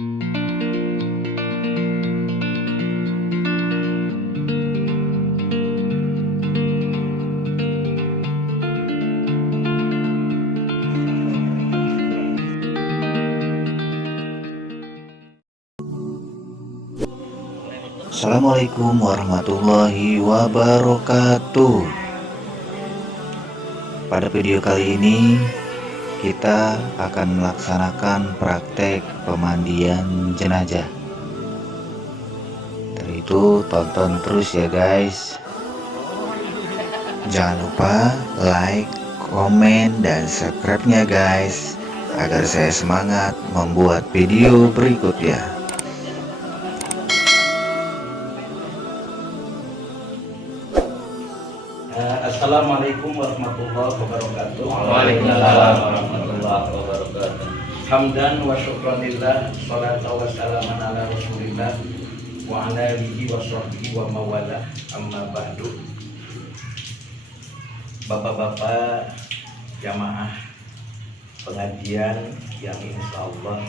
Assalamualaikum warahmatullahi wabarakatuh. Pada video kali ini kita akan melaksanakan praktek pemandian jenazah. Dari itu tonton terus ya guys. Jangan lupa like, komen, dan subscribe-nya guys, agar saya semangat membuat video berikutnya. Assalamualaikum warahmatullahi wabarakatuh. Waalaikumsalam warahmatullahi wabarakatuh. Hamdan wa syukranillah, salatu wa salaman ala rasulillah wa ala alihi wa sahbihi wa mawala, amma ba'du. Bapak-bapak jamaah pengajian yang insyaallah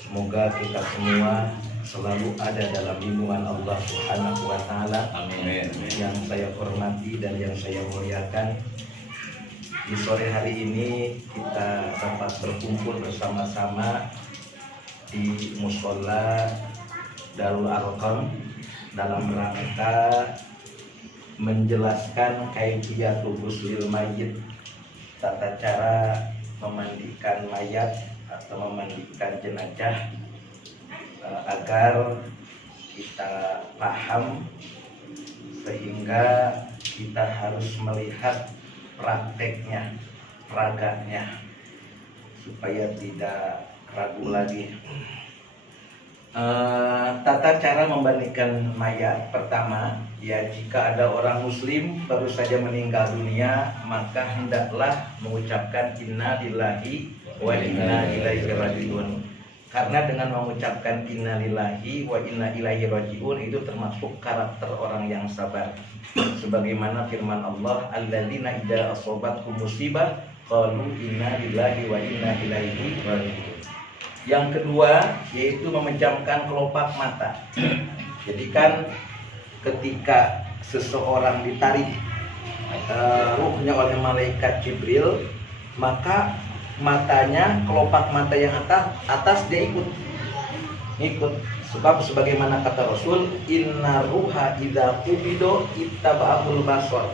semoga kita semua selalu ada dalam lindungan Allah Subhanahu wa taala. Amin. Yang saya hormati dan yang saya muliakan, di sore hari ini kita dapat berkumpul bersama-sama di Mushola Darul Arqam dalam rangka menjelaskan kaifiyatul ghuslil mayyit, tata cara memandikan mayat atau memandikan jenazah, agar kita paham sehingga kita harus melihat prakteknya, peraganya, supaya tidak ragu lagi. Tata cara memandikan mayat, pertama, ya jika ada orang muslim baru saja meninggal dunia, maka hendaklah mengucapkan inna lillahi wa inna ilaihi rajiun. Karena dengan mengucapkan innalillahi wa inna ilaihi rajiun itu termasuk karakter orang yang sabar. Sebagaimana firman Allah, alladzina idza asobatkum musibah qalu inna lillahi wa inna ilaihi rajiun. Yang kedua yaitu memejamkan kelopak mata. Jadi kan ketika seseorang ditarik ruhnya oleh malaikat Jibril, maka matanya, kelopak mata yang atas dia ikut. Sebab sebagaimana kata Rasul, inna ruha idza qubido ittaba'ul basar.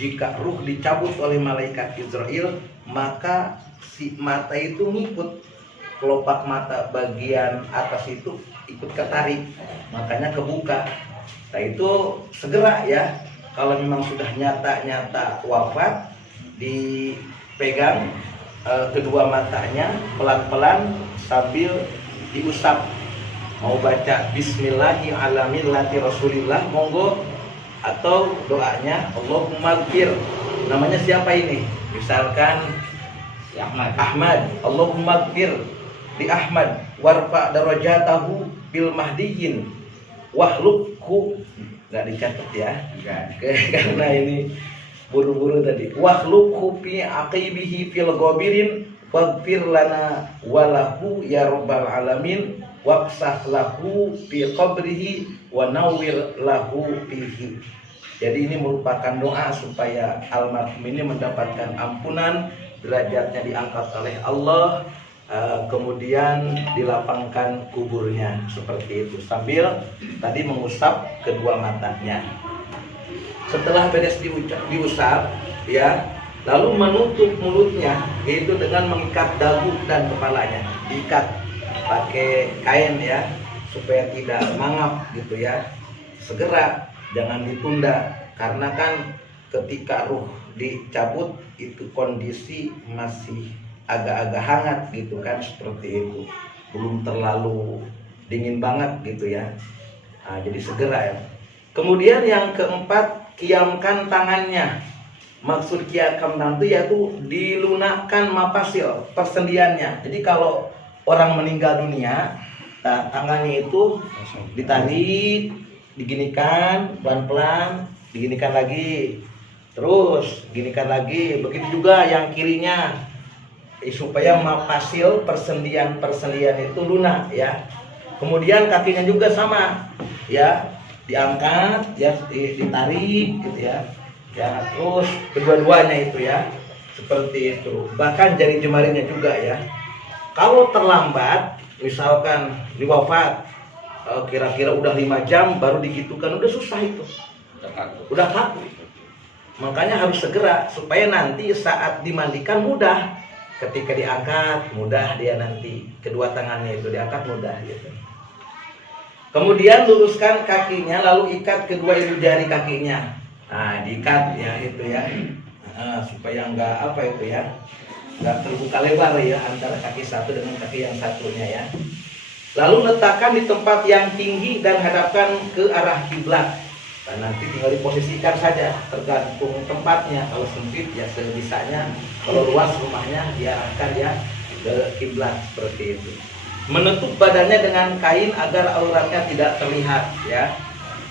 Jika ruh dicabut oleh malaikat Israel, maka si mata itu ngikut. Kelopak mata bagian atas itu ikut ketarik, makanya kebuka. Nah itu segera ya, kalau memang sudah nyata wafat, dipegang kedua matanya pelan-pelan sambil diusap. Mau baca bismillahirrahmanirrahim Rasulillah monggo, atau doanya Allahumma gfir. Namanya siapa ini? Misalkan Si Ahmad. Allahumma gfir li Ahmad warfa darajatahu bil mahdiyin wahlukhu. Nggak dicatat ya, karena ini buru-buru tadi. Wahlukhu fi aqibihi fil ghabirin waghfir lana walahu ya rabbal alamin waqsah lahu fi qabrihi wa nawwir lahu fihi. Jadi ini merupakan doa supaya almarhum ini mendapatkan ampunan, derajatnya diangkat oleh Allah, kemudian dilapangkan kuburnya, seperti itu, sambil tadi mengusap kedua matanya. Setelah beres diusap ya, lalu menutup mulutnya, yaitu dengan mengikat dagu dan kepalanya. Diikat pakai kain ya, supaya tidak mangap gitu ya. Segera, jangan ditunda, karena kan ketika ruh dicabut itu kondisi masih agak-agak hangat gitu kan, seperti itu, belum terlalu dingin banget gitu ya. Nah, jadi segera ya. Kemudian yang keempat, kiamkan tangannya. Maksud kiamkan tangan itu yaitu dilunakkan mafasil, persendiannya. Jadi kalau orang meninggal dunia, nah, tangannya itu ditarik, diginikan pelan-pelan, diginikan lagi, terus ginikan lagi. Begitu juga yang kirinya supaya mafasil persendian itu lunak ya. Kemudian kakinya juga sama ya, diangkat ya, ditarik gitu ya. Ya, terus kedua-duanya itu ya, seperti itu. Bahkan jari jemarinya juga ya. Kalau terlambat, misalkan diwafat, kira-kira udah 5 jam baru digitukan, udah susah itu, udah kaku. Makanya harus segera supaya nanti saat dimandikan mudah. Ketika diangkat mudah, dia nanti kedua tangannya itu diangkat mudah gitu. Kemudian luruskan kakinya, lalu ikat kedua ibu jari kakinya. Nah, diikat ya itu ya, supaya nggak apa itu ya, nggak terbuka lebar ya antara kaki satu dengan kaki yang satunya ya. Lalu letakkan di tempat yang tinggi dan hadapkan ke arah kiblat. Nah, nanti tinggal diposisikan saja, tergantung tempatnya. Kalau sempit ya sebisanya, kalau luas rumahnya diarahkan ya ke kiblat seperti itu. Menutup badannya dengan kain agar auratnya tidak terlihat ya.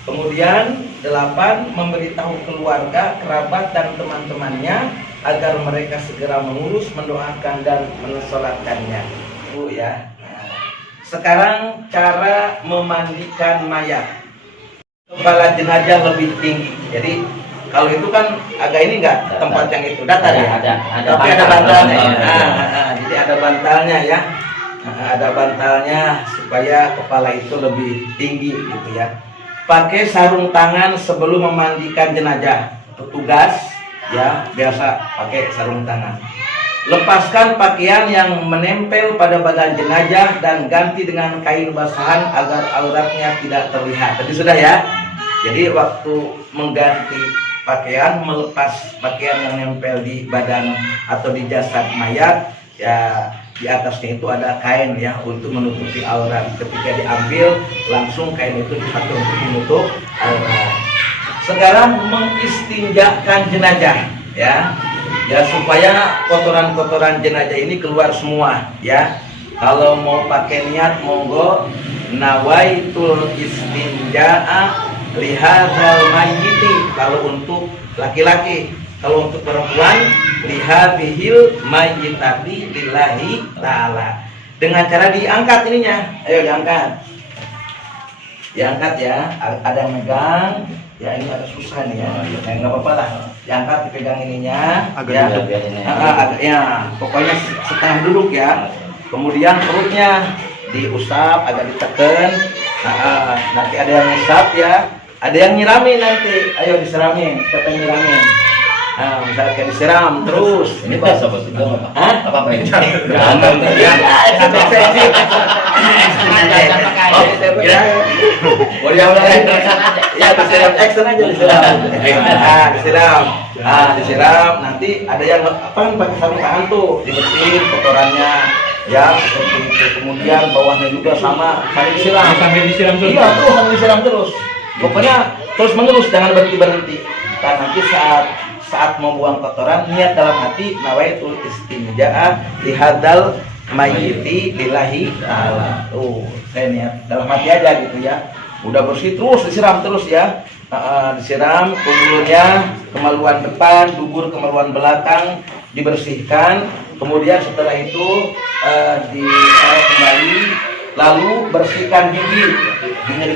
Kemudian 8, memberitahu keluarga, kerabat dan teman-temannya agar mereka segera mengurus, mendoakan dan mensolatkannya. Itu ya. Nah, sekarang cara memandikan mayat. Kepala jenazah lebih tinggi. Jadi kalau itu kan agak ini enggak tempat yang itu datar ya. Tapi ada bantalnya. Jadi ada bantalnya ya. Ada bantalnya supaya kepala itu lebih tinggi gitu ya. Pakai sarung tangan sebelum memandikan jenazah. Petugas ya biasa pakai sarung tangan. Lepaskan pakaian yang menempel pada badan jenazah dan ganti dengan kain basahan agar auratnya tidak terlihat. Tadi sudah ya. Jadi waktu mengganti pakaian, melepas pakaian yang nempel di badan atau di jasad mayat ya, di atasnya itu ada kain ya untuk menutupi aurat. Ketika diambil langsung kain itu dipakai untuk menutup aurat. Sekarang mengistinjakan jenazah ya, supaya kotoran-kotoran jenazah ini keluar semua ya. Kalau mau pakai niat monggo, nawaitul istinja'a lihadzal mayyiti kalau untuk laki-laki. Kalau untuk perempuan, lihadhil mayyitati lillahi ta'ala. Dengan cara diangkat ininya. Ayo diangkat. Diangkat ya. Ada yang megang. Ya ini agak susah nih ya. Nggak apa-apa lah. Diangkat, dipegang ininya. Agak ya. Ya. Pokoknya setengah duduk ya. Kemudian perutnya diusap, agak ditekan. Nanti ada yang ngusap ya. Ada yang nyiramin nanti. Ayo disiramin. Siapa yang nyiramin? Nah, misalkan disiram terus. Ini bahasa apa sih? Apa ini? Disiram. Nanti ada yang apa pakai sarung tangan tuh dibersihin kotorannya ya seperti itu. Kemudian bawahnya juga sama sambil disiram. Sambil disiram terus. Iya tuh sambil disiram terus. Pokoknya terus menerus, jangan berhenti. Dan nanti saat membuang kotoran niat dalam hati nawaitul istinja'a lihadzal mayyiti lillahi ta'ala. Tuh, saya niat dalam hati aja gitu ya. Udah bersih terus disiram terus ya. Disiram kumulnya, kemaluan depan, dubur kemaluan belakang dibersihkan. Kemudian setelah itu ditaruh kembali, lalu bersihkan giginya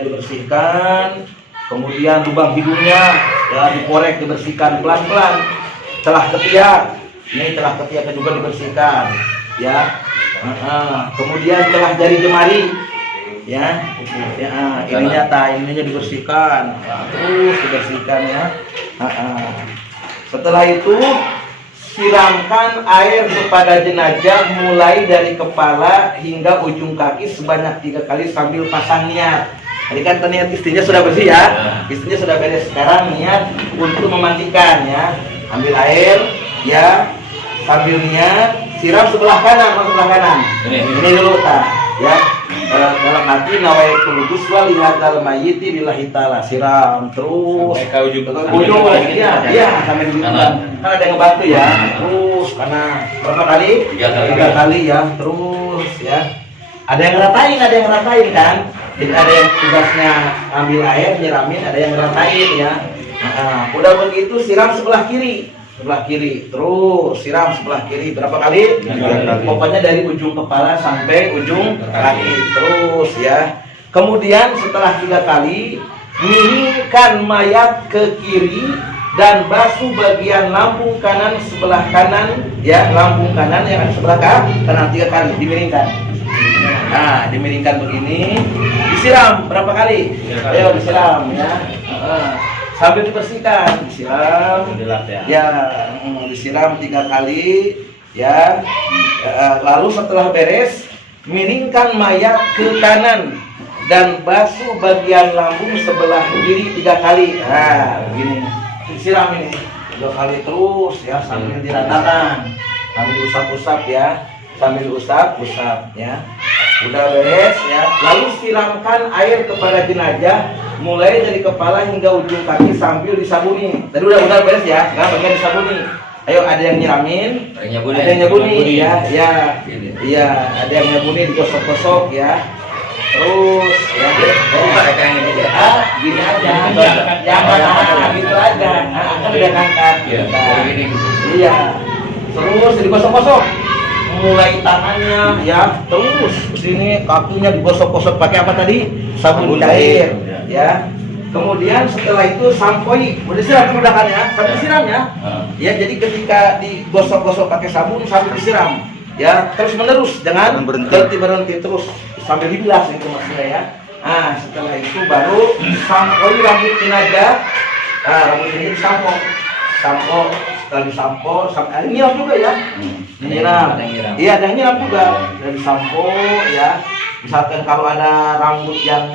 dibersihkan. Kemudian lubang hidungnya ya dikorek, dibersihkan pelan-pelan. Telah ketiak, ini telah ketiaknya juga dibersihkan ya. Kemudian telah jari jemari ya, ininya dibersihkan. Terus dibersihkan ya. Setelah itu siramkan air kepada jenazah mulai dari kepala hingga ujung kaki sebanyak 3 kali sambil pasang niat. Tadi kan niat istrinya sudah bersih ya, istrinya sudah beres. Sekarang niat untuk memandikan ya. Ambil air ya, sambil niat siram sebelah kanan. Ini dulu ya. Dalam hati nawaitul ghusla lihadzal mayyiti lillahi ta'ala. Siram terus sampai ke ujung ya, sampai di kan ada yang ngebantu ya. Terus karena berapa kali? 3 kali ya. Terus ya. Ada yang ngeratain kan? Jadi ada yang tugasnya ambil air, nyiramin, ada yang ngeratain ya. Udah begitu siram sebelah kiri. sebelah kiri, terus siram sebelah kiri berapa kali? 3 kali. Pokoknya dari ujung kepala sampai ujung kaki, terus ya. Kemudian setelah 3 kali, miringkan mayat ke kiri dan basuh bagian lambung kanan sebelah kanan, ya, lambung kanan yang ada sebelah kanan 3 kali dimiringkan. Nah, dimiringkan begini, disiram berapa kali? Ayo disiram ya. Sambil dibersihkan, disiram. Ya, disiram 3 kali ya. Lalu setelah beres, miringkan mayat ke kanan dan basuh bagian lambung sebelah kiri 3 kali. Nah, begini. Disiram ini 2 kali terus ya, sambil diratakan. Sambil usap-usap ya. Sambil usap-usap ya. Udah beres ya. Lalu siramkan air kepada jenazah mulai dari kepala hingga ujung kaki sambil disabuni. Tadi udah beres ya. Sekarang bagian disabuni. Ayo, ada yang nyiramin, ada yang nyabuni ya. Iya, ada yang nyabuni, digosok-gosok ya. Terus ya. Gini aja. Jangan gitu aja. Kan udah ngangkat. Iya. Terus digosok-gosok. Mulai tangannya ya, terus sini kakinya digosok-gosok pakai apa tadi? Sabun cair ya. Kemudian setelah itu sampoi, udah siram udah kan ya, sambil siram ya. Ya, jadi ketika digosok-gosok pakai sabun sambil disiram ya, terus menerus, jangan berhenti terus sambil dibilas itu maksudnya ya. Nah, setelah itu baru sampoi rambut jenazah. Nah, rambut jenazah sampo, setelah disampo, sampai nyiram juga ya. Nyiram. Iya, ada yang nyiram juga. Dan sampo ya. Misalkan kalau ada rambut yang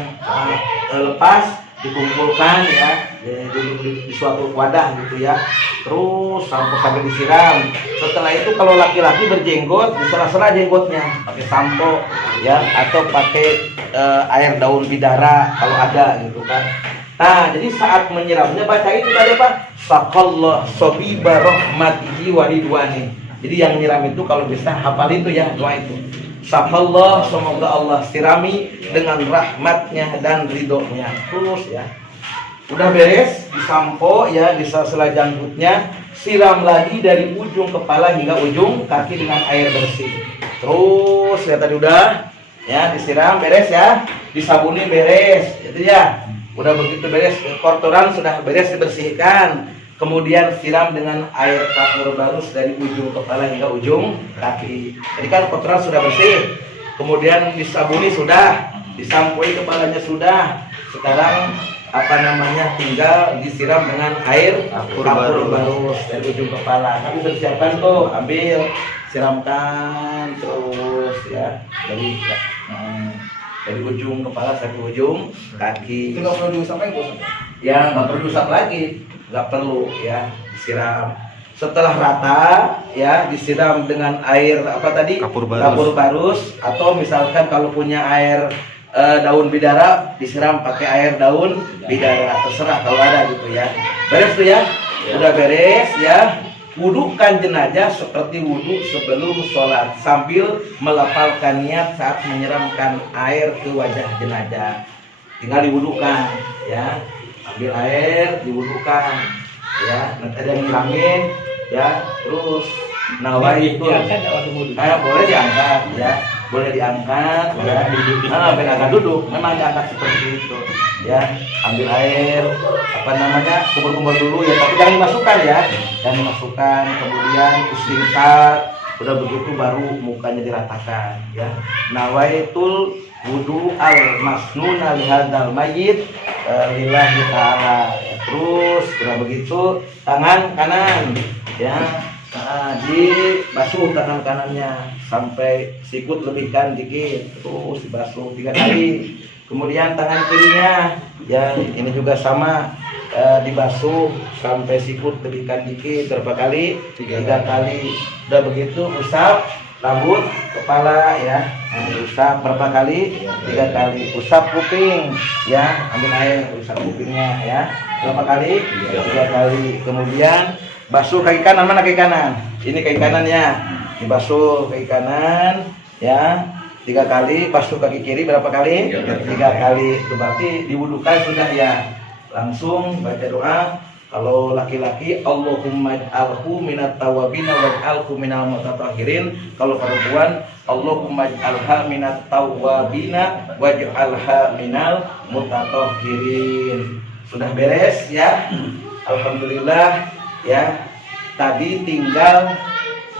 lepas, dikumpulkan ya di suatu wadah gitu ya. Terus sampai disiram. Setelah itu kalau laki-laki berjenggot, disela-sela jenggotnya pakai sampo ya, atau pakai air daun bidara kalau ada gitu kan. Nah, jadi saat menyiramnya baca itu tadi apa? Saqallah sobiba rahmatihi wa ridwani. Jadi yang nyiram itu kalau bisa hafal itu ya, doa itu. Saqallah, semoga Allah sirami dengan rahmatnya dan ridhonya. Terus ya. Udah beres, disampo ya, di sela-sela janggutnya, siram lagi dari ujung kepala hingga ujung kaki dengan air bersih. Terus ya, tadi udah ya, disiram beres ya, disabuni beres, itu ya. Udah begitu beres, kotoran sudah beres dibersihkan. Kemudian siram dengan air kapur barus dari ujung kepala hingga ujung kaki. Jadi kan kotoran sudah bersih. Kemudian disabuni sudah, disampui kepalanya sudah. Sekarang tinggal disiram dengan air kapur barus dari ujung kepala. Tapi sudah siapkan tuh, ambil, siramkan terus ya, dari ujung kepala sampai ujung kaki. Itu nggak perlu diusap lagi, bos? Ya, nggak perlu diusap lagi, nggak perlu ya, disiram. Setelah rata ya, disiram dengan air apa tadi? Kapur barus. Atau misalkan kalau punya air daun bidara, disiram pakai air daun bidara, terserah kalau ada gitu ya. Beres tuh ya, udah beres ya. Wudukan jenazah seperti wudhu sebelum sholat sambil melafalkan niat saat menyiramkan air ke wajah jenazah. Tinggal diwudukan ya, ambil air diwudukan ya. Nanti ada yang nyiramin ya, terus nawai itu boleh diangkat ya, boleh diangkat ya. Angkat duduk, memang diangkat seperti itu ya. Ambil air kubur-kubur dulu ya, tapi jangan dimasukkan ya, jangan dimasukkan. Kemudian istinsak, udah begitu baru mukanya diratakan ya. Nawaitul wudu al masnuna lihadzal mayyit lillahi ta'ala ya. Terus udah begitu tangan kanan ya, dibasuh tangan kanannya sampai sikut lebihkan dikit, terus dibasuh 3 kali. Kemudian tangan kirinya ya, ini juga sama, dibasuh sampai sikut lebihkan dikit. Berapa kali? 3 kali. Udah begitu usap rambut kepala ya, usap berapa kali? 3 kali. Usap kuping ya, ambil air usap kupingnya ya, berapa kali? 3 kali. Kemudian basuh kaki kanan. Mana kaki kanan? Ini kaki kanannya, dibasuh kaki kanan ya 3 kali. Basuh kaki kiri berapa kali? 3 kali. Itu berarti diwudukan sudah ya. Langsung baca doa, Kalau laki-laki Allahumma ij'alhu minat tawabina waj'alhu minal mutatahhirin. Kalau perempuan Allahumma ij'alha minat tawabina waj'alha minal mutatahhirin. Sudah beres ya? Alhamdulillah ya. Tadi tinggal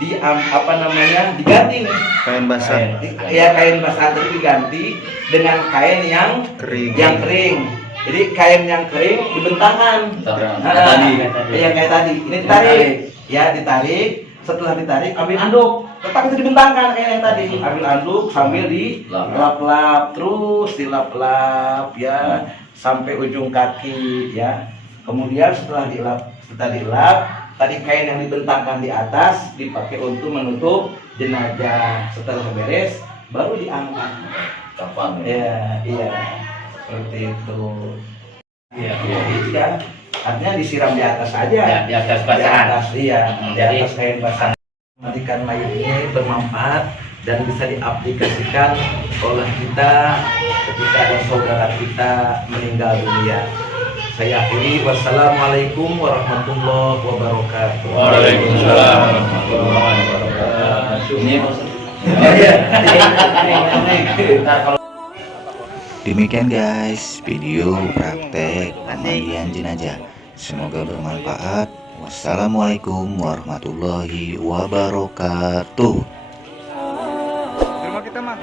diganti nih. Kain basah. Ya, kain basah tadi diganti dengan kain yang kering. Jadi kain yang kering dibentangkan. Yang kayak tadi. Ini ditarik. Ya, ditarik. Setelah ditarik, ambil anduk. Tetap itu dibentangkan kayak yang tadi. Ambil anduk sambil dilap-lap, terus dilap-lap ya sampai ujung kaki ya. Kemudian setelah dilap, tadi kain yang dibentangkan di atas dipakai untuk menutup jenazah. Setelah beres, baru diangkat. Kapan? Ya, iya. Seperti itu. Iya. Iya. Artinya disiram di atas aja. Ya, di atas basahan. Di atas kain basah. Matikan mayat ini bermanfaat dan bisa diaplikasikan oleh kita ketika ada saudara kita meninggal dunia. Saya akhiri, wassalamualaikum warahmatullahi wabarakatuh. Waalaikumsalam warahmatullahi wabarakatuh. Ini Demikian guys video praktek pemandian jenazah. Semoga bermanfaat. Wassalamualaikum warahmatullahi wabarakatuh. Rumah kita mah.